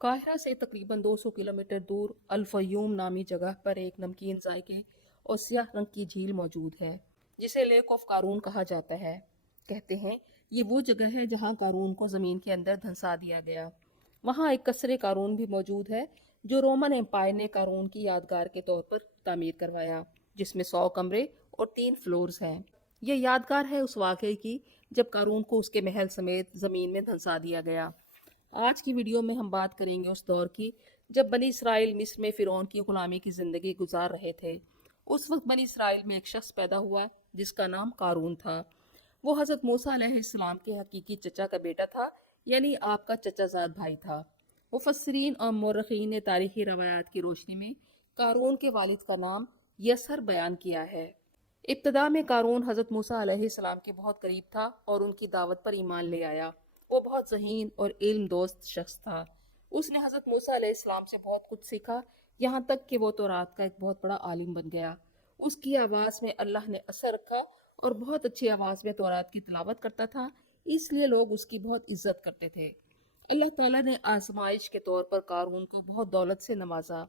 Cairo से तकरीबन 200 kilometre दूर अल-फयूम नामी जगह पर एक नमकीन जायके और स्याह रंग की झील मौजूद है जिसे लेक ऑफ कारून कहा जाता है। कहते हैं ये वो जगह है जहाँ कारून को ज़मीन के अंदर धंसा दिया गया। वहाँ एक कसरे कारून भी मौजूद है जो रोमन एम्पायर ने कारून की यादगार के तौर पर तामीर करवाया, जिसमें 100 कमरे और 3 फ्लोर्स हैं। यह यादगार है उस वाक़ये की जब कारून को उसके महल समेत ज़मीन में धंसा दिया गया। आज की वीडियो में हम बात करेंगे उस दौर की जब बनी इसराइल मिस्र में फ़िरौन की ग़ुलामी की ज़िंदगी गुजार रहे थे। उस वक्त बनी इसराइल में एक शख्स पैदा हुआ जिसका नाम कारून था। वो हज़रत मूसा अलैहिस्सलाम के हकीकी चचा का बेटा था, यानी आपका चचाजाद भाई था। मुफस्सिरीन और मौरख़ीन ने तारीख़ी रवायात की रोशनी में कारून के वालिद का नाम यसर बयान किया है। इब्तदा में कारून हज़रत मूसा अलैहिस्सलाम के बहुत करीब था और उनकी दावत पर ईमान ले आया। वो बहुत ज़हीन और इल्म दोस्त शख्स था। उसने हज़रत मूसा अलैहिस्सलाम से बहुत कुछ सीखा, यहाँ तक कि वो तौरात का एक बहुत बड़ा आलिम बन गया। उसकी आवाज़ में अल्लाह ने असर रखा और बहुत अच्छी आवाज़ में तौरात की तिलावत करता था, इसलिए लोग उसकी बहुत इज्जत करते थे। अल्लाह ताला ने आजमाइश के तौर पर कारून को बहुत दौलत से नवाजा,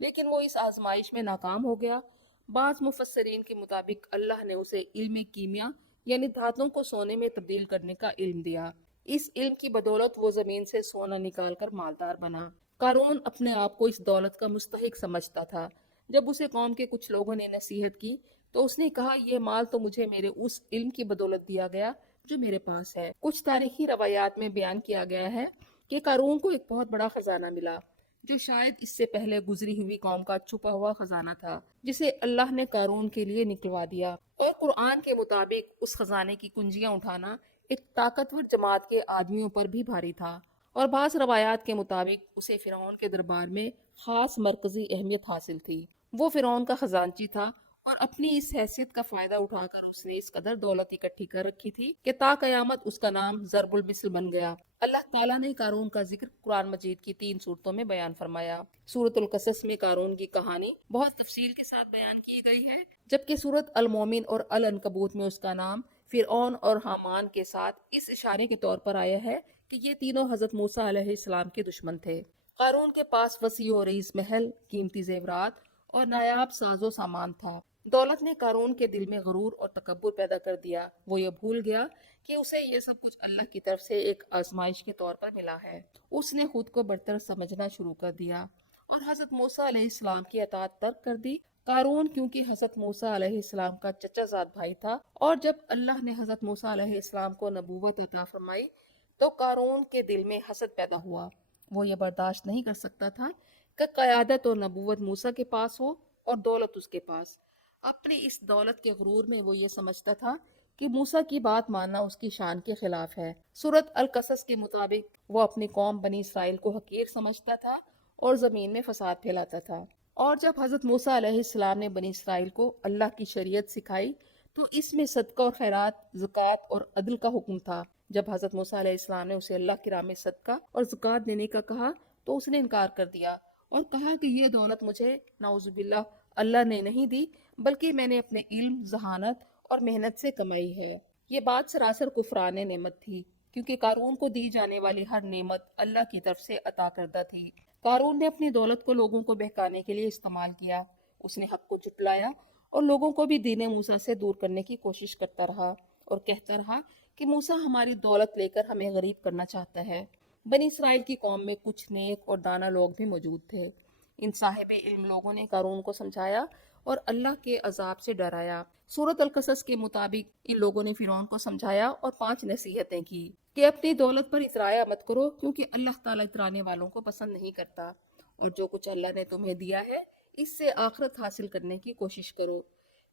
लेकिन वो इस आजमाइश में नाकाम हो गया। बाज़ मुफस्सरीन के मुताबिक अल्लाह ने उसे इल्म कीमिया यानी धातुओं को सोने में तब्दील करने का इल्म दिया। इस इल्म की बदौलत वो जमीन से सोना निकाल कर मालदार बना। कारून अपने आप को इस दौलत का मुस्तहिक समझता था। जब उसे कौम के कुछ लोगों ने नसीहत की तो उसने कहा, यह माल तो मुझे मेरे उस इल्म की बदौलत दिया गया जो मेरे पास है। कुछ तारीखी रवायात में बयान किया गया है कि कारून को एक बहुत बड़ा खजाना मिला जो शायद इससे पहले गुजरी हुई कौम का छुपा हुआ खजाना था, जिसे अल्लाह ने कारून के लिए निकलवा दिया। और कुरान के मुताबिक उस खजाने की कुंजियां उठाना एक ताकतवर जमात के आदमियों पर भी भारी था। और बाज़ रवायात के मुताबिक उसे फिरौन के दरबार में खास मरकजी अहमियत हासिल थी। वो फिरौन का खजांची था और अपनी इस हैसियत का फायदा उठाकर उसने इस कदर दौलत इकट्ठी कर रखी थी कि ता कयामत उसका नाम ज़रबुल मिस्र बन गया। अल्लाह ताला ने कारून का जिक्र कुरान मजीद की 3 सूरतों में बयान फरमाया। सूरतुल कसस में कारून की कहानी बहुत तफसील के साथ बयान की गई है, जबकि सूरत अल मोमिन और अल अनकबूत में उसका नाम फिरौन और हामान के साथ इस इशारे के तौर पर आया है कि ये तीनों हजरत मूसा अलैहिस्सलाम के दुश्मन थे। कारून के पास वसी और रईस महल, कीमती जेवरात और नायाब साजो सामान था। दौलत ने कारून के दिल में गरूर और तकब्बुर पैदा कर दिया। वो ये भूल गया कि उसे ये सब कुछ अल्लाह की तरफ से एक आजमाइश के तौर पर मिला है। उसने खुद को बरतर समझना शुरू कर दिया और हजरत मूसा अलैहिस्सलाम की अताअत तर्क कर दी। कारून क्योंकि हजरत मूसा अलैहिस्सलाम का चचाजाद भाई था और जब अल्लाह ने हजरत मूसा अलैहिस्सलाम को नबूवत अता फरमाई तो कारून के दिल में हसद पैदा हुआ। वो ये बर्दाश्त नहीं कर सकता था कि क़यादत और नबूवत मूसा के पास हो और दौलत उसके पास। अपनी इस दौलत के गुरूर में वो ये समझता था कि मूसा की बात मानना उसकी शान के खिलाफ है। सूरत अल कसस के मुताबिक वो अपनी कौम बनी इसराइल को हकीर समझता था और ज़मीन में फसाद फैलाता था। और जब हज़रत मूसा अलैहिस्सलाम ने बनी इसराइल को अल्लाह की शरीयत सिखाई तो इसमें सदका और खैरात, ज़कात और अदल का हुक्म था। जब हज़रत मूसा अलैहिस्सलाम ने उसे अल्लाह की राह में सदका और ज़कात देने का कहा तो उसने इनकार कर दिया और कहा कि ये दौलत मुझे नाउज़ुबिल्लाह अल्लाह ने नहीं दी, बल्कि मैंने अपने इल्म, जहानत और मेहनत से कमाई है। ये बात सरासर कुफरान नेमत थी, क्योंकि कारून को दी जाने वाली हर नेमत अल्लाह की तरफ से अता करदा थी। कारून ने अपनी दौलत को लोगों को बहकाने के लिए इस्तेमाल किया। उसने हक को झुटलाया और लोगों को भी दीन मूसा से दूर करने की कोशिश करता रहा और कहता रहा कि मूसा हमारी दौलत लेकर हमें गरीब करना चाहता है। बनी इसराइल की कौम में कुछ नेक और दाना लोग भी मौजूद थे। इन साहिब इल्म लोगों ने कारून को समझाया और अल्लाह के अजाब से डराया। सूरत अल कसस के मुताबिक इन लोगों ने फिरौन को समझाया और 5 नसीहतें की कि अपनी दौलत पर इतराया मत करो, क्योंकि अल्लाह ताला इतराने वालों को पसंद नहीं करता, और जो कुछ अल्लाह ने तुम्हें दिया है इससे आखिरत हासिल करने की कोशिश करो।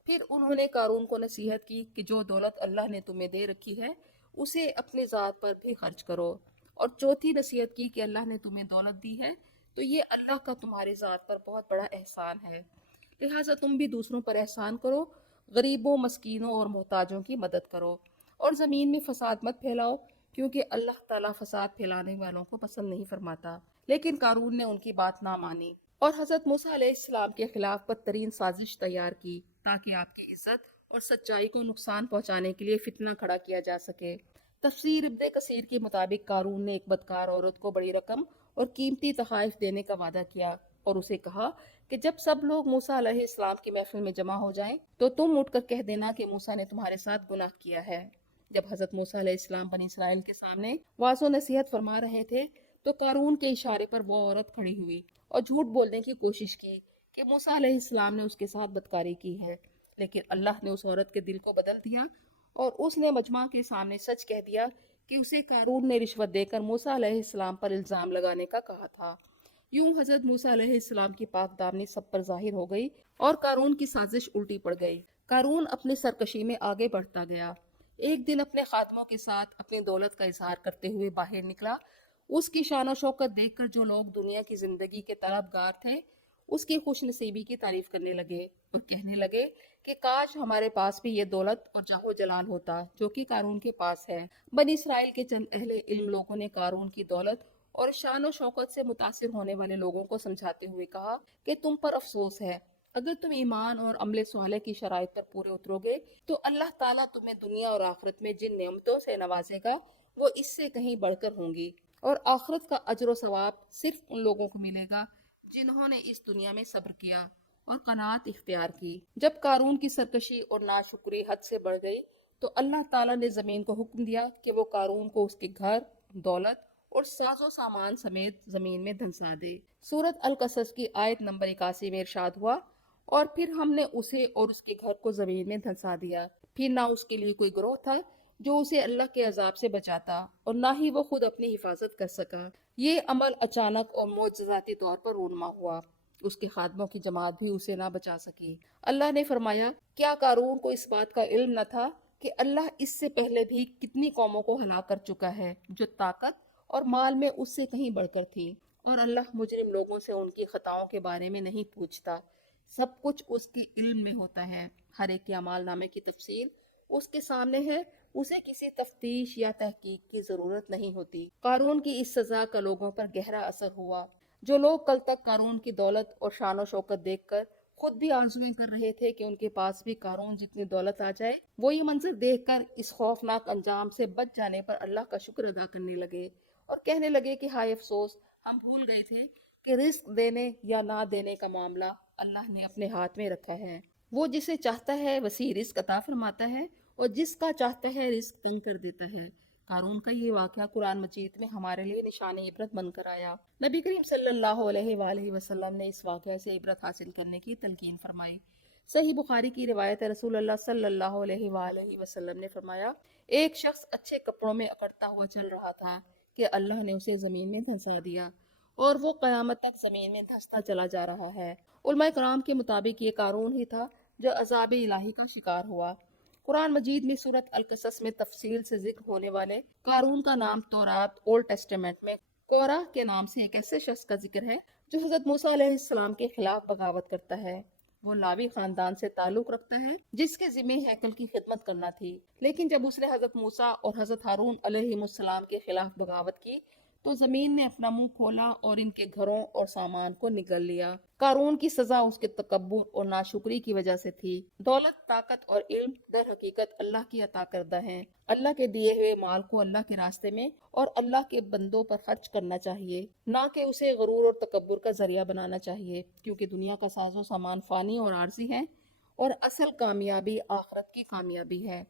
फिर उन्होंने कारून को नसीहत की कि जो दौलत अल्लाह ने तुम्हें दे रखी है उसे अपनी ज़ात पर भी खर्च करो। और चौथी नसीहत की कि अल्लाह ने तुम्हें दौलत दी है तो ये अल्लाह का तुम्हारी ज़ात पर बहुत बड़ा एहसान है, लिहाजा तुम भी दूसरों पर एहसान करो, गरीबों, मस्कीनों और मोहताजों की मदद करो और ज़मीन में फसाद मत फैलाओ, क्योंकि अल्लाह ताला फसाद फैलाने वालों को पसंद नहीं फरमाता। लेकिन कारून ने उनकी बात ना मानी और हज़रत मूसा अलैहिस्सलाम के खिलाफ बदतरीन साजिश तैयार की ताकि आपकी इज्जत और सच्चाई को नुकसान पहुंचाने के लिए फितना खड़ा किया जा सके। तफसीर इब्ने कसीर के मुताबिक कारून ने एक बदकार औरत को बड़ी रकम اور قیمتی تحائف دینے کا وعدہ کیا، اور اسے کہا کہ جب سب لوگ موسیٰ علیہ السلام کی محفل میں جمع ہو جائیں تو تم اٹھ کر کہہ دینا کہ موسیٰ نے تمہارے ساتھ گناہ کیا ہے۔ جب حضرت موسیٰ علیہ السلام بنی اسرائیل کے سامنے واعظ و نصیحت فرما رہے تھے تو قارون کے اشارے پر وہ عورت کھڑی ہوئی اور جھوٹ بولنے کی کوشش کی کہ موسیٰ علیہ السلام نے اس کے ساتھ بدکاری کی ہے، لیکن اللہ نے اس عورت کے دل کو بدل دیا اور اس نے مجمع کے سامنے سچ کہہ دیا کہ اسے قارون نے رشوت دے کر موسیٰ علیہ السلام پر الزام لگانے کا کہا تھا۔ یوں حضرت موسیٰ علیہ السلام کی پاک دامنی سب پر ظاہر ہو گئی اور قارون کی سازش الٹی پڑ گئی۔ قارون اپنے سرکشی میں آگے بڑھتا گیا۔ ایک دن اپنے خادموں کے ساتھ اپنی دولت کا اظہار کرتے ہوئے باہر نکلا۔ اس کی شان و شوکت دیکھ کر جو لوگ دنیا کی زندگی کے طلبگار تھے اس کی خوش نصیبی کی تعریف کرنے لگے اور کہنے لگے کہ کاش ہمارے پاس بھی یہ دولت اور جاہ و جلال ہوتا جو کہ قارون کے پاس ہے۔ بنی اسرائیل کے چند اہل علم لوگوں نے قارون کی دولت اور شان و شوکت سے متاثر ہونے والے لوگوں کو سمجھاتے ہوئے کہا کہ تم پر افسوس ہے، اگر تم ایمان اور عمل صالح کی شرائط پر پورے اترو گے تو اللہ تعالیٰ تمہیں دنیا اور آخرت میں جن نعمتوں سے نوازے گا وہ اس سے کہیں بڑھ کر ہوں گی، اور آخرت کا اجر و ثواب صرف ان لوگوں کو ملے گا جنہوں نے اس دنیا میں صبر کیا اور قناعت اختیار کی۔ جب قارون کی سرکشی اور ناشکری حد سے بڑھ گئی تو اللہ تعالیٰ نے زمین کو حکم دیا کہ وہ قارون کو اس کے گھر، دولت اور ساز و سامان سمیت زمین میں دھنسا دے۔ سورۃ القصص کی آیت نمبر 81 میں ارشاد ہوا، اور پھر ہم نے اسے اور اس کے گھر کو زمین میں دھنسا دیا، پھر نہ اس کے لیے کوئی گروہ تھا جو اسے اللہ کے عذاب سے بچاتا اور نہ ہی وہ خود اپنی حفاظت کر سکا۔ یہ عمل اچانک اور معجزاتی طور پر رونما ہوا، اس کے خادموں کی جماعت بھی اسے نہ بچا سکی۔ اللہ نے فرمایا، کیا قارون کو اس بات کا علم نہ تھا کہ اللہ اس سے پہلے بھی کتنی قوموں کو ہلاک کر چکا ہے جو طاقت اور مال میں اس سے کہیں بڑھ کر تھی، اور اللہ مجرم لوگوں سے ان کی خطاؤں کے بارے میں نہیں پوچھتا، سب کچھ اس کے علم میں ہوتا ہے، ہر ایک کے اعمال نامے کی تفصیل اس کے سامنے ہے، اسے کسی تفتیش یا تحقیق کی ضرورت نہیں ہوتی۔ قارون کی اس سزا کا لوگوں پر گہرا اثر ہوا۔ جو لوگ کل تک قارون کی دولت اور شان و شوکت دیکھ کر خود بھی آرزویں کر رہے تھے کہ ان کے پاس بھی قارون جتنی دولت آ جائے، وہ یہ منظر دیکھ کر اس خوفناک انجام سے بچ جانے پر اللہ کا شکر ادا کرنے لگے اور کہنے لگے کہ ہائے افسوس، ہم بھول گئے تھے کہ رزق دینے یا نہ دینے کا معاملہ اللہ نے اپنے ہاتھ میں رکھا ہے۔ وہ جسے چاہتا ہے وسیع رزق عطا فرماتا ہے اور جس کا چاہتا ہے رزق تنگ کر دیتا ہے۔ قارون کا یہ واقعہ قرآن مجید میں ہمارے لیے نشان عبرت بن کر آیا۔ نبی کریم صلی اللہ علیہ وآلہ وسلم نے اس واقعہ سے عبرت حاصل کرنے کی تلقین فرمائی۔ صحیح بخاری کی روایت ہے، رسول اللہ صلی اللہ علیہ وآلہ وسلم نے فرمایا، ایک شخص اچھے کپڑوں میں اکڑتا ہوا چل رہا تھا کہ اللہ نے اسے زمین میں دھنسا دیا اور وہ قیامت تک زمین میں دھنستا چلا جا رہا ہے۔ علماء کرام کے مطابق یہ قارون ہی تھا جو عذاب الہی کا شکار ہوا۔ قرآن مجید میں سورۃ القصص میں تفصیل سے ذکر ہونے والے قارون کا نام تورات اولڈ ٹیسٹیمنٹ میں کورہ کے نام سے ایک ایسے شخص کا ذکر ہے جو حضرت موسیٰ علیہ السلام کے خلاف بغاوت کرتا ہے۔ وہ لاوی خاندان سے تعلق رکھتا ہے جس کے ذمہ ہیکل کی خدمت کرنا تھی، لیکن جب اس نے حضرت موسیٰ اور حضرت ہارون علیہ السلام کے خلاف بغاوت کی تو زمین نے اپنا منہ کھولا اور ان کے گھروں اور سامان کو نگل لیا۔ قارون کی سزا اس کے تکبر اور ناشکری کی وجہ سے تھی۔ دولت، طاقت اور علم در حقیقت اللہ کی عطا کردہ ہیں۔ اللہ کے دیے ہوئے مال کو اللہ کے راستے میں اور اللہ کے بندوں پر خرچ کرنا چاہیے، نہ کہ اسے غرور اور تکبر کا ذریعہ بنانا چاہیے، کیونکہ دنیا کا ساز و سامان فانی اور عارضی ہے اور اصل کامیابی آخرت کی کامیابی ہے۔